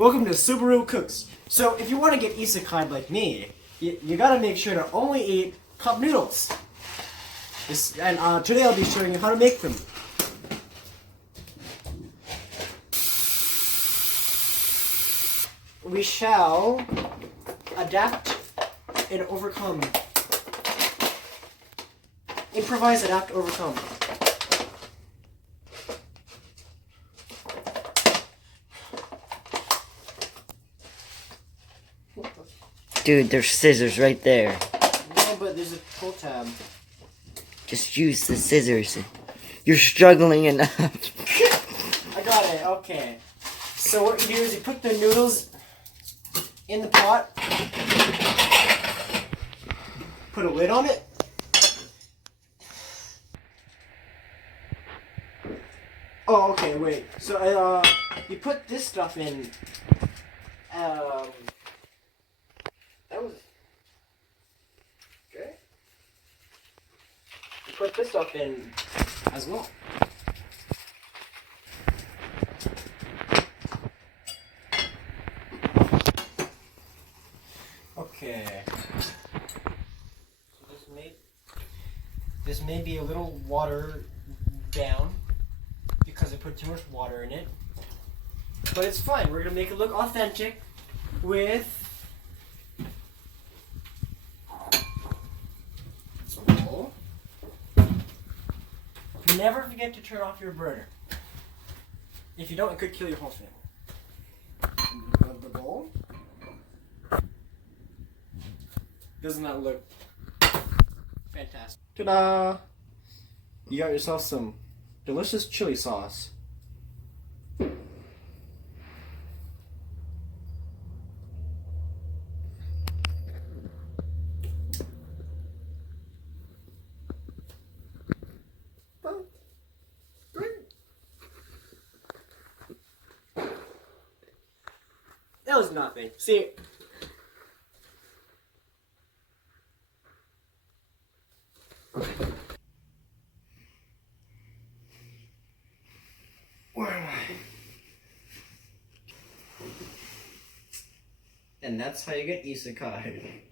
Welcome to Subaru Cooks. So if you want to get Isekai'd like me, you gotta make sure to only eat cup noodles. Today I'll be showing you how to make them. We shall adapt and overcome. Improvise, adapt, overcome. Dude, there's scissors right there. No, but there's a pull tab. Just use the scissors. You're struggling enough. I got it, okay. So what you do is you put the noodles in the pot, put a lid on it, oh, okay, wait. So, you put this stuff in, that was, okay. You put this stuff in as well. Okay. So this may be a little watered down because I put too much water in it. But it's fine. We're gonna make it look authentic with some bowl. Never forget to turn off your burner. If you don't, it could kill your whole family. Rub the bowl. Doesn't that look fantastic? Ta-da! You got yourself some delicious chili sauce. That was nothing. See, where am I? And that's how you get Isekai'd.